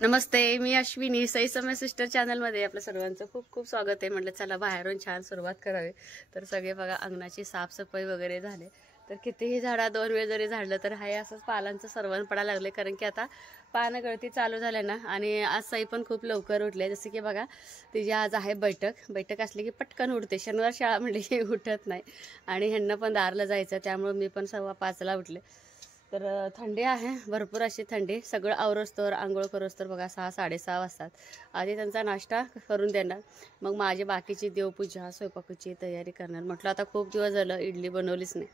नमस्ते, मी अश्विनी. सई समय सिस्टर चॅनलमध्ये आपल्या सर्वांचं खूप खूप स्वागत आहे. म्हटलं चला बाहेरून छान सुरुवात करावी. तर सगळे बघा अंगणाची साफसफाई वगैरे झाले. तर कितीही झाडा 2 वेळ जरी झाडलं तर हाय असंच पालांचं सरवण पडायला लागले, कारण की आता पानं गळती चालू झाले ना. आणि आज सई पण खूप लवकर उठले. जसं की बघा तिची आज आहे बैठक असली की पटकन उठते. शनिवार शाळा म्हणली की उठत नाही. आणि ह्यांना पण दारला जायचं, त्यामुळे मी पण 5:15ला उठले. तर थंडी आहे, भरपूर अशी थंडी. सगळं आवरस्तोवर आंघोळ करोस्तोवर बघा 6-6:30 वाजतात. आधी त्यांचा नाश्ता करून देणार, मग माझी बाकीची देवपूजा स्वयंपाकाची तयारी करणार. म्हटलं आता खूप दिवस झालं इडली बनवलीच नाही,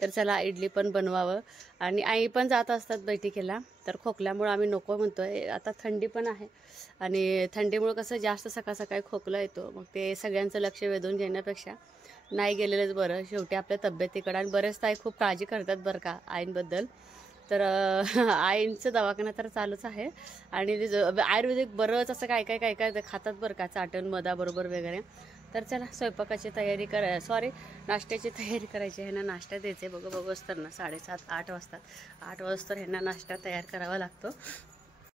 तर चला इडली पण बनवावं. आणि आई पण जात असतात बैठकीला, तर खोकल्यामुळे आम्ही नको म्हणतोय. आता थंडी पण आहे आणि थंडीमुळे कसं जास्त सकाळ सकाळी खोकला येतो. मग ते सगळ्यांचं लक्ष वेधून घेण्यापेक्षा नाही गेलेलंच बरं. शेवटी आपल्या तब्येतीकडं. आणि बरेच ताई खूप काळजी करतात बरं का आईंबद्दल. तर आईंचं दवाखाना तर चालूच आहे. आणि आयुर्वेदिक बरंच असं काय काय खातात बरं का, चाटण मधाबरोबर वगैरे. तर चला स्वयंपाकाची तयारी नाश्त्याची तयारी करायची. ह्यांना नाश्ता द्यायचे. बघू असतात ना 7:30-8 वाजतात. 8 वाजता ह्यांना नाश्ता तयार करावा लागतो.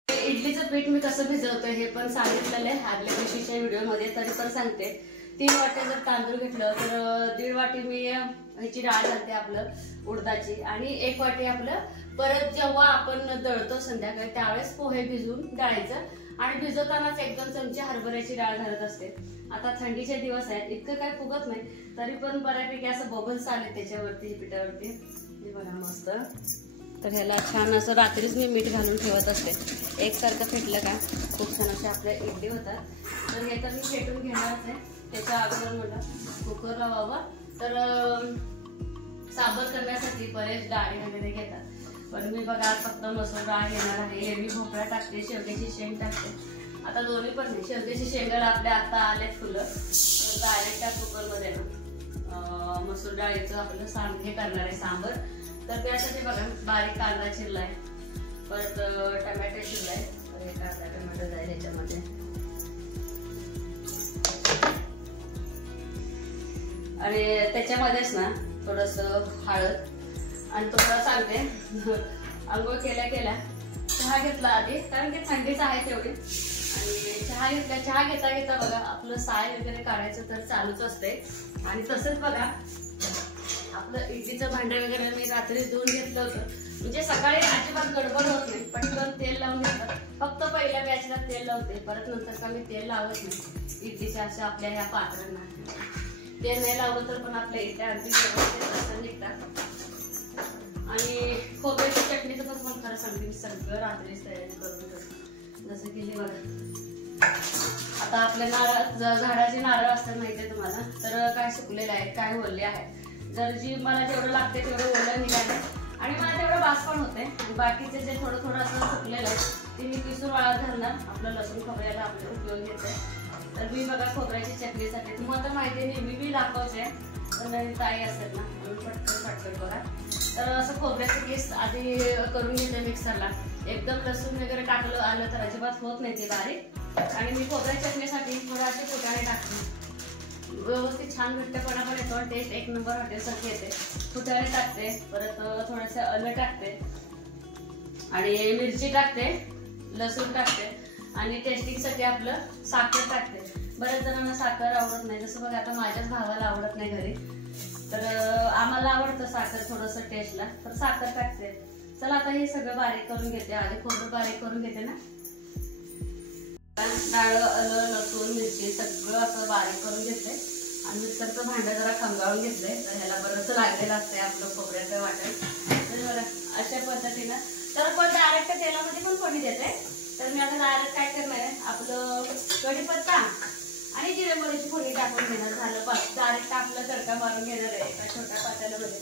इडलीचं पीठ मी कसं भिजवतोय हे पण सांगितलेलं आहे आदल्या दिवशीच्या व्हिडिओमध्ये, तरी पण सांगते. 3 वाट्या जर तांदूळ घेतलं तर 1.5 वाटी मी ह्याची डाळ घालते आपलं उडदाची, आणि 1 वाटी आपलं परत जेव्हा आपण दळतो संध्याकाळी त्यावेळेस पोहे भिजवून डाळीचं. आणि भिजवतानाच 1-2 चमचे हरभऱ्याची डाळ घालत असते. आता थंडीचे दिवस आहेत, इतकं काही फुगत नाही, तरी पण बऱ्यापैकी असं बबल्स आले त्याच्यावरती पिठावरती. हे बघा मस्त. तर ह्याला छान असं रात्रीच मी मीठ घालून ठेवत असते. एकसारखं फेटलं का खूप छान अशा आपल्या इडली होतात. तर हे तर मी फेटून घेणारच आहे. त्याच्या अगोदर मला कुकर लावावं. तर साबर करण्यासाठी बरेच डाळी वगैरे घेतात, पण मी बघा फक्त मसूर डाळ घेणार आहे. एरवी भोपळा टाकते, शेवग्याची शेंग टाकते. आता दोन्ही पण नाही. शेवग्याची शेंगाला आपल्या आता आले फुलं. डायरेक्ट त्या कुकरमध्ये ना मसूर डाळीचं आपलं हे करणार आहे सांबर. तर त्यासाठी बघा बारीक कांदा चिरलाय, परत टमॅटो चिरलाय. हे कांदा टमॅटो जाईल ह्याच्यामध्ये. आणि त्याच्यामध्येच ना थोडस हळद. आणि तुम्हाला सांगते आंघोळ केल्या चहा घेतला आधी, कारण की थंडीच आहे तेवढी. आणि चहा घेता बघा आपलं साय वगैरे काढायचं तर चालूच असते. आणि तसंच बघा आपलं इडलीचं भांडं वगैरे मी रात्री धुवून घेतलं होतं, म्हणजे सकाळी अजिबात गडबड होत नाही. पटकन तेल लावून घेतात. फक्त पहिल्या बॅचला तेल लावते, परत नंतर का मी तेल लावत नाही इडलीच्या अशा आपल्या ह्या पात्रांना. तेल नाही लावलं तर पण आपल्या इडल्या अगदी व्यवस्थित निघतात. आणि खोबऱ्याची चटणीचं पण मला खरं सांगते मी सगळं रात्रीच तयारी करून ठेवते. जसं की हे बघा आता आपल्या झाडाचे नारळ असतात माहितीये तुम्हाला, तर काय सुकलेले आहेत काय ओले आहेत. जर मला जेवढं लागते तेवढं ओलं निघालं आणि मला तेवढं बास पण होते. आणि बाकीचे जे थोडं असं सुकलेलं आहे ते मी पिसून वाळत घालणार. आपलं लसूण खोबऱ्याला आपले उपयोग घेते. तर मी बघा खोबऱ्याची चटणीसाठी तुम्हाला तर माहिती नाही, मी दाखवते पण ताई असेल ना म्हणून पटकन बघा. तर असं खोबऱ्याचं केस आधी करून घेते मिक्सरला. एकदम लसूण वगैरे टाकलं आलं तर अजिबात होत नाही ते बारीक. आणि मी खोबऱ्या चटणीसाठी थोडं असे फुटाणे टाकते, व्यवस्थित छान घट्टपणा पण येतो. टेस्ट 1 नंबर हॉटेलसारखी येते. फुटाणे टाकते, परत थोडंसं आलं टाकते आणि मिरची टाकते, लसूण टाकते आणि टेस्टिंगसाठी आपलं साखर टाकते. बऱ्याच जणांना साखर आवडत नाही, जसं बघा आता माझ्याच भावाला आवडत नाही घरी, तर आम्हाला आवडतं साखर थोडंसं टेस्टला, तर साखर टाकते. चला आता हे सगळं बारीक करून घेते. आधी खोबरं बारीक करून घेते ना. डाळ आलं लसूण मिरची सगळं असं बारीक करून घेतलंय. आणि मिक्सरचं भांडं जरा खंगाळून घेतलंय. तर ह्याला बरंच लागलेलं असतंय आपलं खोबऱ्याचं वाटण. तर बघा अशा पद्धतीनं. तर पण डायरेक्ट तेलामध्ये पण फोडणी देते. तर मी आता डायरेक्ट काय करणार आहे, आपलं कढीपत्ता आणि जिरे मोहरीची फोडणी टाकून घेणार. झालं डायरेक्ट आपलं तडका मारून घेणार आहे एका छोट्या पातेल्यामध्ये.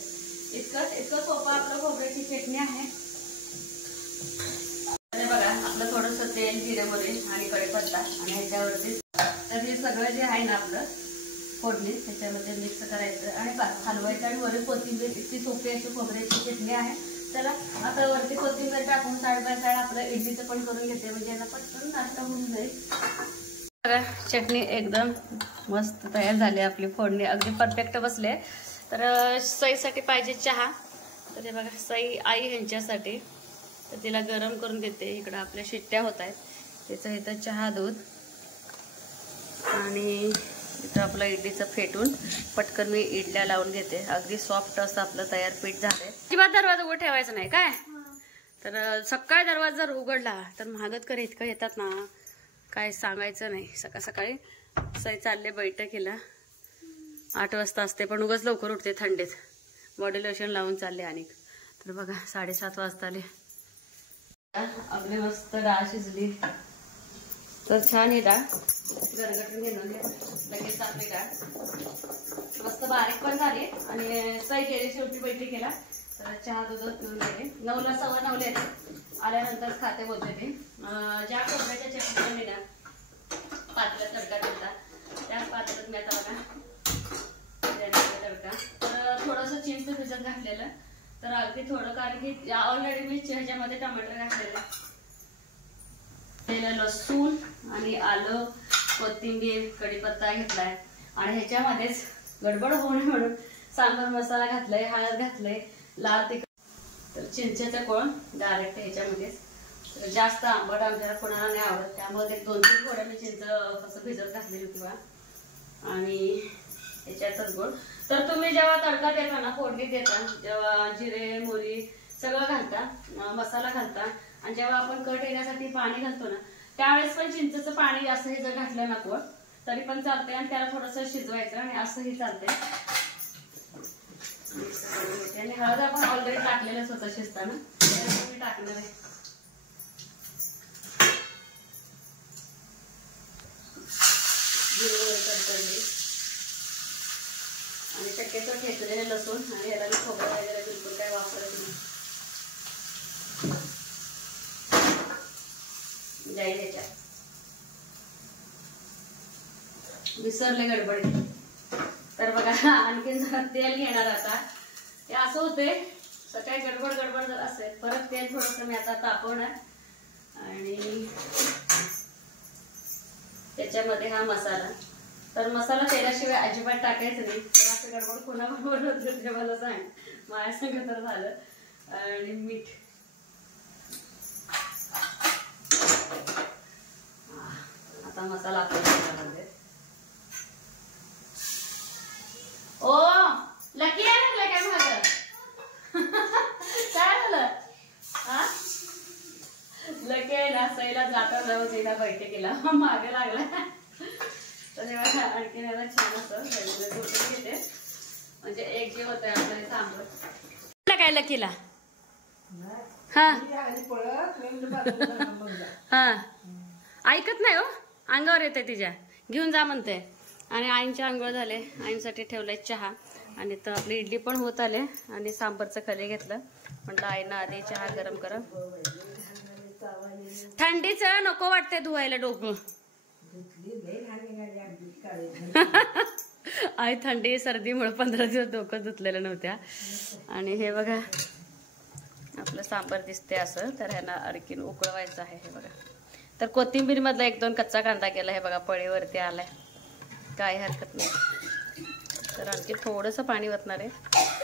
इतकं सोपं आपलं खोबऱ्याची चटणी आहे. बघा आपलं थोडंसं तेल जिरे मोहरी आणि कढीपत्ता आणि ह्याच्यावरती तर हे सगळं जे आहे ना आपलं फोडणी त्याच्यामध्ये मिक्स करायचं आणि हलवायचं. आणि वरून कोथिंबीर. इतकी सोपी अशी खोबऱ्याची चटणी आहे. चला आता वरती कोथिंबीर टाकून साईड बाय साईड आपलं इडलीचं पण करून घेते, म्हणजे याला पटकन नाश्ता होऊन जाईल. बघा चटणी एकदम मस्त तयार झाली. आपली फोडणी अगदी परफेक्ट बसले. तर सईसाठी पाहिजे चहा. तर हे बघा सई आई ह्यांच्यासाठी, तर तिला गरम करून देते. इकडं आपल्या शिट्ट्या होत आहेत. त्याचं इथं चहा दूध आणि इथं आपलं इडलीचं फेटून पटकन मी इडल्या लावून घेते. अगदी सॉफ्ट असं आपलं तयार पीठ झालंय. अजिबात दरवाजा उघड ठेवायचा नाही काय. तर सकाळी दरवाजा जर उघडला तर महागतकर इतकं येतात ना, काय सांगायचं नाही. सकाळ सकाळी सई चालले बैठकीला, 8 वाजता असते पण उगाच लवकर उठते थंडीत. बॉडी लोशन लावून चालले. आणि तर बघा 7:30 वाजता आले. आपली मस्त डाळ शिजली. तर छान ही डाळ गरगटून घेऊन लगेच आपली डाळ मस्त बारीक पण झाली. आणि सई गेली शेवटी बैठकीला. तर चहा दूध पिऊन गेले. 9ला 9:15 येते. आल्यानंतर खाते बोलते ते. ज्या खोबऱ्याच्या चटणीला मी ना पात्रात तडका दिला त्याच पात्रात मी आता बघा तडका. तर थोडंसं चिंच भिजत घातलेलं. तर अगदी थोडं, कारण की ऑलरेडी मी ह्याच्यामध्ये टमाटर घातलेलं. लसूण आणि आलं, कोथिंबीर, कढीपत्ता घेतलाय. आणि ह्याच्यामध्येच गडबड होऊ नये म्हणून सांबर मसाला घातलाय, हळद घातलंय, लाल तिखट. तर चिंचेचं कोण डायरेक्ट ह्याच्यामध्येच. जास्त आंबट आमच्याला कोणाला नाही आवडत, त्यामुळे 2-3 फोड्या मी चिंच असं भिजत घातलेली होती बा. आणि ह्याच्यातच गोड. तर तुम्ही जेव्हा तडका देता ना, फोडणी देता, जेव्हा जिरे मोहरी सगळं घालता, मसाला घालता, आणि जेव्हा आपण कट येण्यासाठी पाणी घालतो ना, त्यावेळेस पण चिंचेचं पाणी असं हे जर घातलं नको तरी पण चालतंय. आणि त्याला थोडंसं शिजवायचं आणि असंही चालतंय. आणि हळद आपण ऑलरेडी टाकलेलंच होतं शिजताना, मी टाकणार आहे. आणि शक्यतो ठेचलेले लसूण आणि याला खोबरं वगैरे बिलकुल काय वापरत नाही. जाईल ह्याच्यात. विसरले गडबडीत. तर बघा आणखीन जरा तेल घेणार आता. हे असं होते सकाळी गडबड जर असेल, परत तेल थोडंसं मी आता तापवणार. आणि त्याच्यामध्ये हा मसाला. तर मसाला तेलाशिवाय अजिबात टाकायचं नाही. तर असं गडबड कोणाबरोबर होतं ते मला सांग, माझ्या संग तर झालं. आणि मीठ. आता मसाला आपण ओ लकी आहे काय माझं. काय झालं हा. लकी आहे ना, सईला जाता जाऊ तिला बैठकीला मागे लागला. तर तेव्हा आणखी याला छान असं घेते, म्हणजे एक जे होत आपलं सांबर. काय लकीला हा हा ऐकत नाही हो, अंगावर येते तिच्या, घेऊन जा म्हणते. आणि आईंचे आंघोळ झाले, आईंसाठी ठेवलंय चहा. आणि तर आपली इडली पण होत आले. आणि सांबरचं खले घेतलं. म्हटलं आईनं आधी चहा गरम करा. थंडीच नको वाटते धुवायला डोकं. आई थंडी सर्दीमुळे 15 दिवस डोकं धुतलेलं नव्हत्या. आणि हे बघा आपलं सांबर दिसते असं. तर ह्यांना आणखीन उकळवायचं आहे. हे बघा. तर कोथिंबीर मधला 1-2 कच्चा कांदा केला. हे बघा पळीवरती आलाय, काय हरकत नाही. तर आणखी थोडंसं पाणी ओतणार आहे.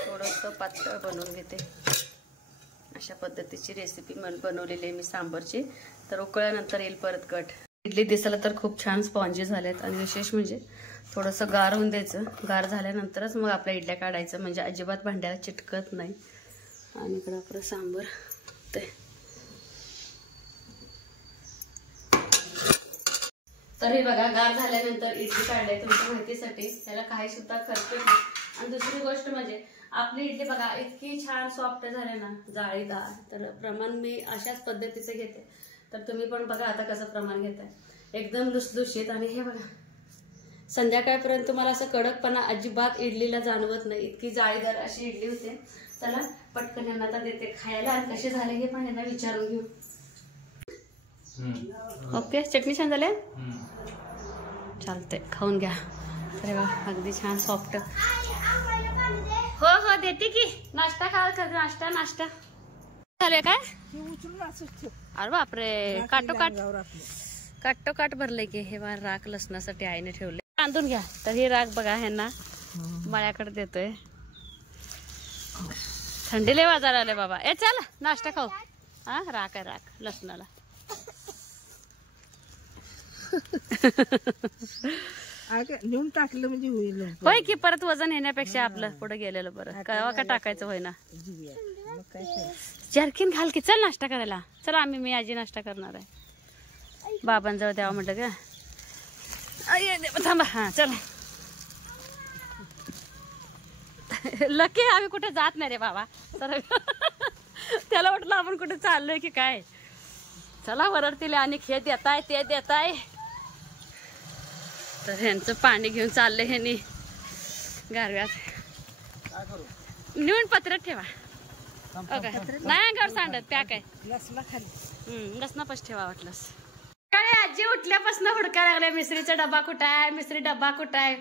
थोडंसं पातळ बनवून घेते. अशा पद्धतीची रेसिपी बनवलेली आहे मी सांबरची. तर उकळल्यानंतर येईल परत कट. इडली दिसायला तर खूप छान स्पॉन्जी झाल्यात. आणि विशेष म्हणजे थोडंसं गार होऊन द्यायचं. गार झाल्यानंतरच मग आपल्या इडल्या काढायचं, म्हणजे अजिबात भांड्याला चिटकत नाही. आणि इकडं आपलं सांबर ते. तर हे बघा गार झाल्यानंतर इडली काढले तुमच्या माहितीसाठी. त्याला काही सुद्धा खर्च नाही. आणि दुसरी गोष्ट म्हणजे आपली इडली बघा इतकी छान सॉफ्ट झाले ना, जाळीदार. तर प्रमाण मी अशाच पद्धतीचे घेते. तर तुम्ही पण बघा आता कसं प्रमाण घेताय, एकदम लुसलुशीत. आणि हे बघा संध्याकाळपर्यंत तुम्हाला असं कडकपणा अजिबात इडलीला जाणवत नाही, इतकी जाळीदार अशी इडली होते. चला पटकन यांना आता देते खायला. आणि कसे झाले हे पण यांना विचारून घेऊ. ओके, चटणी छान झाले, चालते, खाऊन घ्या. अरे वा अगदी छान सॉफ्ट. हो हो देते की. नाश्ता खावा, नाश्ता झाले काय. अरे बापरे, काटोकाट भरले की. हे बघा राख लसणासाठी आईने ठेवले, बांधून घ्या. तर ही राख बघा ह्यांना मळ्याकडे देतोय. थंडी लय वाजायला आले बाबा. ए चल नाश्ता खाऊ. हा राख आहे, राख लसणाला. नेऊन टाकलं म्हणजे होईल. होय की परत वजन येण्यापेक्षा आपलं पुढे गेलेलं बरं. कवा का टाकायचं होय ना. जर्किन घाल की. चल नाश्ता करायला. चला मी आजी नाश्ता करणार आहे. बाबांजवळ द्यावं म्हटलं का. थांबा. हा चला. लकी आम्ही कुठे जात नाही रे बाबा. सर त्याला वाटलं आपण कुठे चाललोय की काय. चला वरडतील आणि हे देताय ते देताय. तर ह्यांचं पाणी घेऊन चाललंय ह्यांनी गारव्यात. नेऊन पत्रात ठेवा. नाही अंगावर सांडत पॅक आहे. लसणापास ठेवा वाटलंस. काय आजी उठल्यापासून हुडकायला लागले मिसरीचा डबा कुठं आहे, मिसरी डबा कुठं आहे.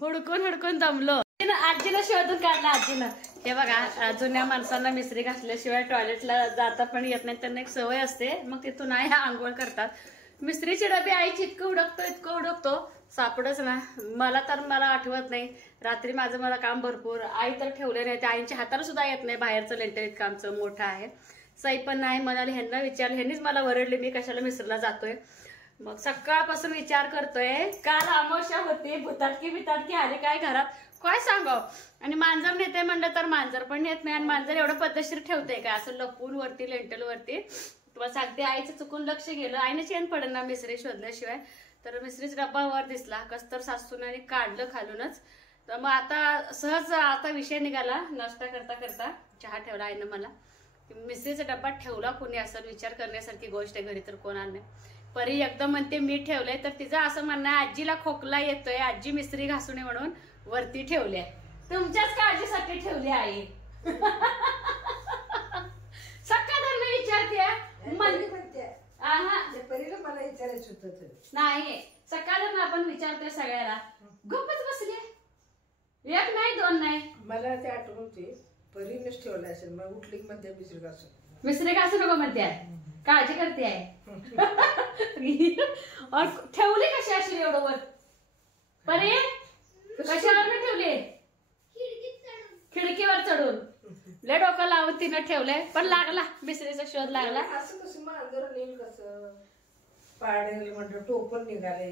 हुडकून दमलो. आजीला शोधून काढला आजीनं. हे बघा जुन्या माणसांना मिसरी घासल्याशिवाय टॉयलेटला जाता पण येत नाही. त्यांना एक सवय असते. मग तिथून आई आंघोळ करतात. मिसरीचे डबे आईची इतकं हुडकतो सापडच ना. मला आठवत नाही. रात्री माझं मला काम भरपूर. आई तर ठेवले नाही. त्या आईच्या हाताला सुद्धा येत नाही. बाहेरचं लेंटर इतकं आमचं मोठं आहे. सई पण नाही म्हणाले. ह्यांना विचारलं. ह्यांनीच मला वरडले मी कशाला मिसरीला जातोय. मग सकाळपासून विचार करतोय. काल अमावस्या होती. भुताटकी आले काय घरात काय सांगाव. आणि मांजर नेते म्हणलं तर मांजर पण नेत नाही. आणि मांजर एवढं पद्धतशीर ठेवते का असं लपून वरती लेंटल वरती. तुम्हाला अगदी आईचं चुकून लक्ष गेलं. आईने चेन पडेल ना मिसरी शोधल्याशिवाय. तर मिसरीचा डब्बा वर दिसला. कसतर सासूने आणि काढलं खालूनच. तर मग आता सहज आता विषय निघाला. नाश्ता करता चहा ठेवला आईनं मला. मिसरीचा डब्बा ठेवला कोणी असं विचार करण्यासारखी गोष्ट आहे. घरी तर कोण आणणे. परी एकदम म्हणते मी ठेवलंय. तर तिचं असं म्हणणं आहे आजीला खोकला येतोय. आजी मिसरी घासू नये म्हणून वरती ठेवली आहे. तुमच्याच काळजीसाठी ठेवली आई. सकाळ विचारते मला विचारायचं होतं. नाही सकाळ आपण विचारतोय सगळ्याला. गप्पच बसले. एक नाही दोन नाही. मला ते आठवते परीनेच ठेवलं असेल. मग उठली की म्हणते मिसरी घासू नको म्हणते. काळजी करते आहे. ठेवली कशी अशी एवढं वर परी कशावर ठेवली. खिडकीवर चढून लय डोकं लावून तिनं ठेवलंय. पण लागला मिसरीचा शोध लागला. असं कसं मांजर नेईल कसं पाडेल म्हणतो टोपण निघाले.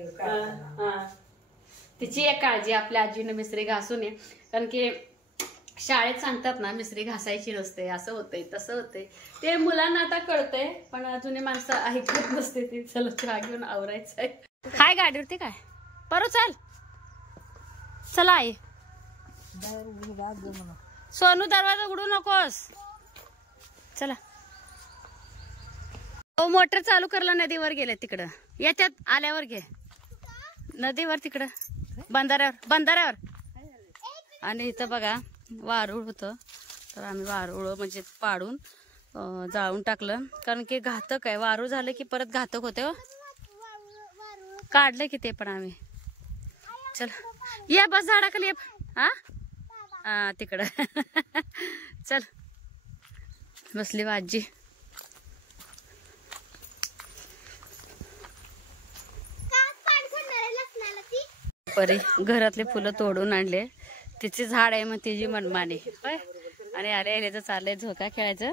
तिची एक काळजी आपल्या आजीनं मिसरी घासून ये. कारण की शाळेत सांगतात ना मिसरी घासायची नसते. असं होतंय तसं होतंय. ते मुलांना आता कळतंय. पण जुने माणसं ऐकत नसते ती. चला चहा घेऊन आवरायचंय. हाय गाडीवरती काय परो चल. चला आई. सोनू दरवाजा उघडू नकोस. चला. ओ मोटर चालू करला. नदीवर गेले तिकडं. याच्यात आल्यावर घे. नदीवर तिकडं बंधाऱ्यावर. आणि इथं बघा वारूळ होतं. तर आम्ही वारूळ म्हणजे पाडून जाळून टाकलं. कारण की घातक आहे. वारूळ झालं की परत घातक होते. काढलं की ते पण आम्ही. चल ये बस झाडाखाली. हा तिकडं. चल बसली आजी. परी घरातले फुलं तोडून आणले. तिचे झाड आहे मग तिची मनमानी. आणि अरे तर चाललंय झोका खेळायचं.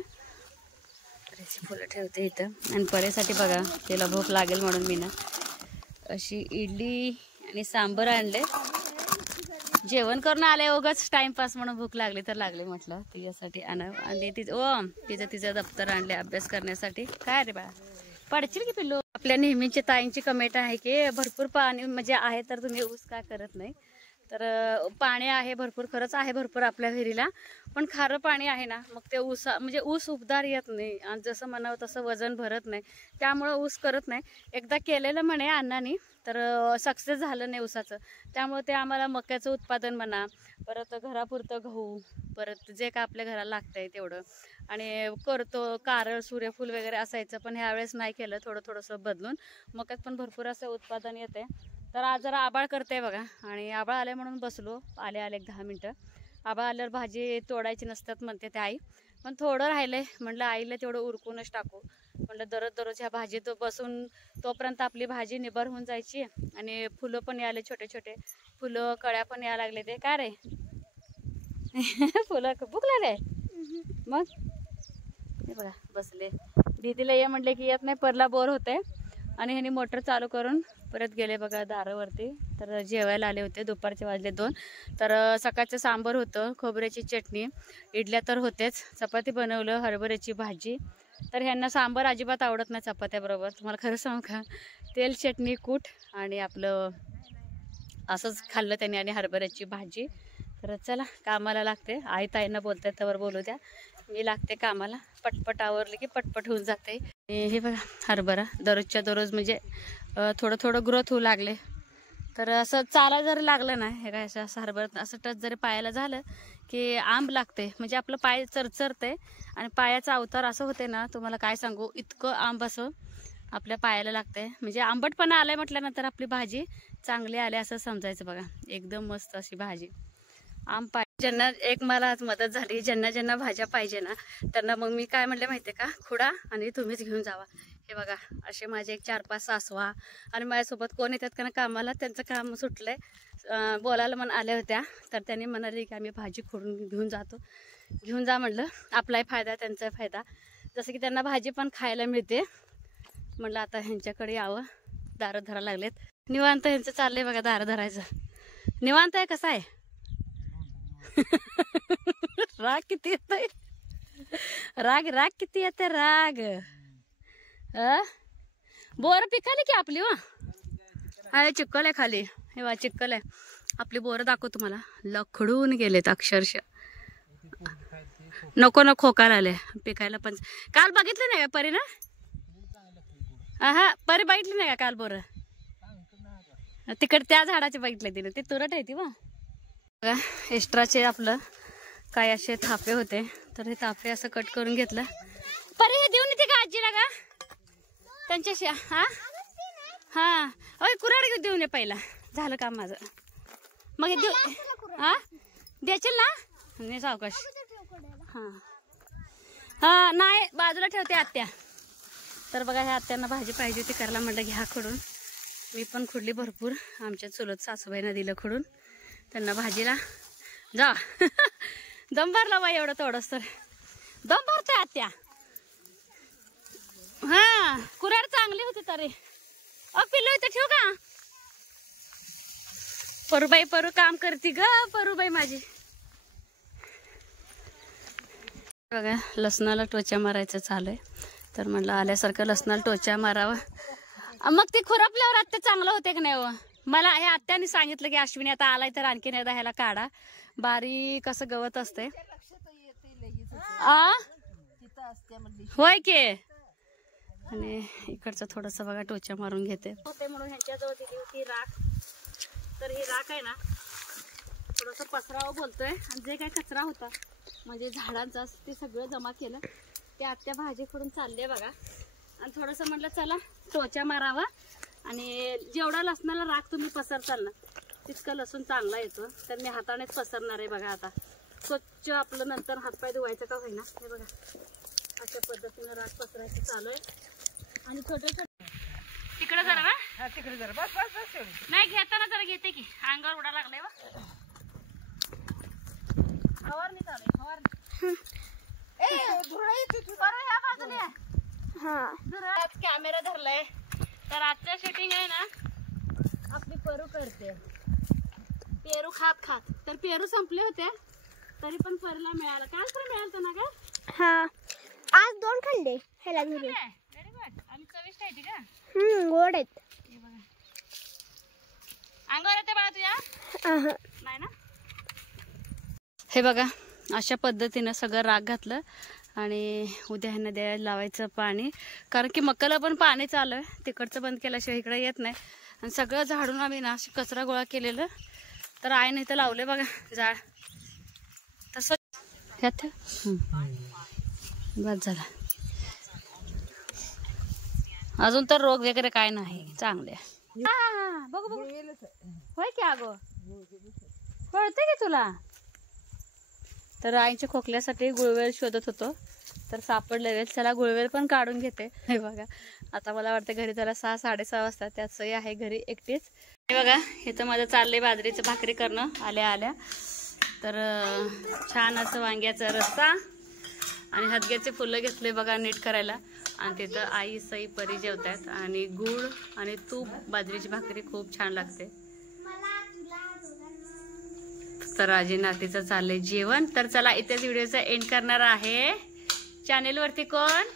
परीची फुलं ठेवते इथं. आणि परीसाठी बघा तिला भूक लागेल म्हणून मी ना अशी इडली आणि सांबर आणले. जेवण करून आले उगाच टाइमपास म्हणून भूक लागली तर लागली म्हटलं तिच्यासाठी आणा. आणि तिचं दप्तर आणले अभ्यास करण्यासाठी. काय रे बा पडशील की पिल्लू. आपल्या नेहमीची ताईंची कमेंट आहे की भरपूर पाणी म्हणजे आहे तर तुम्ही ऊस का करत नाही. तर पाणी आहे भरपूर. खरंच आहे भरपूर आपल्या विहिरीला. पण खारं पाणी आहे ना मग ते ऊस म्हणजे ऊस उबदार येत नाही. आणि जसं म्हणावं तसं वजन भरत नाही. त्यामुळं ऊस करत नाही. एकदा केलेलं म्हणे अण्णांनी तर सक्सेस झालं नाही ऊसाचं. त्यामुळे ते आम्हाला मक्याचं उत्पादन म्हणा परत घरापुरतं गहू परत जे का आपल्या घराला लागतंय तेवढं आणि करतो. कारळ सूर्यफूल वगैरे असायचं पण ह्यावेळेस नाही केलं. थोडंसं बदलून मक्यात पण भरपूर असं उत्पादन येते. तर आज जरा आबाळ करते बघा. आणि आबाळ आले म्हणून बसलो. आले 10 मिनटं. आबाळ आल्यावर भाजी तोडायची नसतात म्हणते ते आई. पण थोडं राहिलंय म्हटलं आईला तेवढं उरकूनच टाकू. म्हटलं दररोज ह्या भाजीत बसून तोपर्यंत आपली भाजी निबर होऊन जायची. आणि फुलं पण यायले छोटे छोटे फुलं कळ्या पण यायला लागले. ते काय रे फुलं भूक लागले मग हे बघा बसले. दीदीला ये म्हटले की येत नाही. परला बोर होते. आणि ह्यांनी मोटर चालू करून परत गेले बघा दारावरती. तर जेवायला आले होते, दुपारचे वाजले 2. तर सकाळचं सांबर होतं, खोबऱ्याची चटणी, इडल्या तर होतेच, चपाती बनवलं, हरभऱ्याची भाजी. तर ह्यांना सांबर अजिबात आवडत नाही चपात्याबरोबर, तुम्हाला खरं सांगू का. तेल चटणी कूट आणि आपलं असंच खाल्लं त्यांनी आणि हरभऱ्याची भाजी. तर चला कामाला लागते. आई ताईंना बोलतात त्यावर बोलू द्या, मी लागते कामाला. पटपट आवरले की पटपट होऊन जाते. हे बघा हरभरा दररोजच्या दररोज म्हणजे थोडं थोडं ग्रोथ होऊ लागले. तर असं चाला जरी लागलं ना, हे काय असं हरभरा असं टच जरी पायाला झालं की आंब लागते, म्हणजे आपलं पाय चरचरते आणि पायाचा अवतार असं होते ना, तुम्हाला काय सांगू, इतकं आंब असं आपल्या पायाला लागते. म्हणजे आंबटपणा आलाय म्हटल्यानंतर आपली भाजी चांगली आली असं समजायचं बघा. एकदम मस्त अशी भाजी आंब पाहिजे. ज्यांना एक मला आज मदत झाली, ज्यांना ज्यांना भाज्या पाहिजे ना त्यांना मग मी काय म्हणले माहिती आहे का, खुडा आणि तुम्हीच घेऊन जावा. हे बघा असे माझे 4-5 सासवा आणि माझ्यासोबत कोण येतात का ना कामाला, त्यांचं काम सुटलंय, बोलायला म्हणून आल्या होत्या. तर त्यांनी म्हणाले की आम्ही भाजी खोडून घेऊन जातो. घेऊन जा म्हटलं, आपलाही फायदा त्यांचा फायदा. जसं की त्यांना भाजी पण खायला मिळते. म्हटलं आता ह्यांच्याकडे यावं. दारं धरा लागलेत. निवांत ह्यांचं चाललंय बघा दारं धरायचं. निवांत आहे कसं आहे. राग किती येतोय, राग राग किती येते राग. बोर पिकाली की आपली वा, अरे चिक्कल आहे खाली. हे वा चिक्कल आहे. आपली बोरं दाखव तुम्हाला, लखडून गेलेत अक्षरशः. नको नको खोकायला आले पिकायला. पण काल बघितलं नाही का परी ना, हा परी बघितली नाही का काल बोरं तिकडे त्या झाडाचे बघितले तिने, ते तुरट आहे ती वा. बघा एक्स्ट्राचे आपलं काय असे थापे होते, तर हे थापे असं कट करून घेतलं. परी हे देऊन येते का आजीला का त्यांच्याशी. हा हा अय कुऱ्हाड देऊन ये पहिला, झालं काम माझं. मग हे देऊ हा द्यायचील ना, नाही सावकाश. हा हा नाही बाजूला ठेवते आत्या. तर बघा ह्या आत्यांना भाजी पाहिजे होती करायला, म्हटलं घ्या खोडून. मी पण खुडली भरपूर, आमच्या चुलत सासूबाईंना दिलं खोडून. त्यांना भाजीला जा दम भरला बाई, एवढं थोडंच तर दम भरतोय आत्या. हा कुऱ्हाड चांगली होती तरी. पिल्लू इथं ठेव का. परूबाई परू काम करते ग परूबाई माझी. बघा लसणाला टोचा मारायचं चालू आहे. तर म्हटलं आल्यासारखं लसणाला टोचा मारावा, मग ते खुरपल्यावर आत्या चांगलं होते की नाही हो. मला हे आत्याने सांगितलं की अश्विनी आता आलाय तर आणखीन एकदा ह्याला काढा, बारीक कसं गवत असते. होय की. आणि इकडचं थोडंसं बघा टोचा मारून घेते होते म्हणून ह्यांच्याजवळ दिली होती राख. तर ही राख आहे ना थोडंसं पसरावं बोलतोय, आणि जे काय कचरा होता म्हणजे झाडांचा ते सगळं जमा केलं. ते आत्या भाजी करून चालले बघा. आणि थोडंसं म्हटलं चला टोचा मारावा, आणि जेवढा लसणाला राख तुम्ही पसरताल ना तितकं लसूण चांगला येतो. तर मी हातानेच पसरणार आहे बघा. आता स्वच्छ आपलं नंतर हातपाय धुवायचं का होईना. हे बघा अशा पद्धतीनं राख पसरायचं चालू आहे. आणि छोटे छोटे तिकडे जरा ना, तिकडे जरा बस बस बस. नाही घेताना जरा घेते की अंगावर उडा लागलाय वा. फवारणी चालू आहे फवारणी. ह्या बाजूला कॅमेरा धरलाय. तर आजच्या शूटिंग आहे ना आपली पेरू करते, पेरू खात खात. तर पेरू संपले होते तरी पण परीला मिळालं. काल पण मिळालं ना का. हा आज 2 खाल्ले ह्याला घरी. Very good. आणि चविष्ट आहे ती का. गोड आहेत. हे बघा अंगावर येते बाळा तुझ्या नाही ना. हे बघा अशा पद्धतीनं सगळं राख घातलं. आणि उद्या ह्यांना द्यायला लावायचं पाणी, कारण की मकाला पण पाणी चालू आहे. तिकडचं बंद केल्याशिवाय इकडे येत नाही. आणि सगळं झाडून आम्ही ना कचरा गोळा केलेलं. तर आईने इथं लावले बघा झाड. तसं ह्यात बस झाला. अजून तर रोग वगैरे काय नाही, चांगले. बघ बघ होय की अगो कळते की तुला. तर आईच्या खोकल्यासाठी गुळवेल शोधत होतो, तर सापडले वेळ. चला गुळवेल पण काढून घेते. हे बघा आता मला वाटतं घरी त्याला 6-6:30 वाजता. त्यात सही आहे घरी एकटीच. हे बघा हे तर माझं चाललंय बाजरीचं भाकरी करणं आल्या आल्या. तर छान असं वांग्याचा रस्सा आणि हदग्याचे फुलं घेतले बघा नीट करायला. आणि तिथं आई सई परी जेवतात आणि गुळ आणि तूप बाजरीची भाकरी खूप छान लागते. तर आजी नातीचं चाललंय जेवण. तर चला इथेच व्हिडिओचा एंड करणार आहे. चॅनेलवरती कोण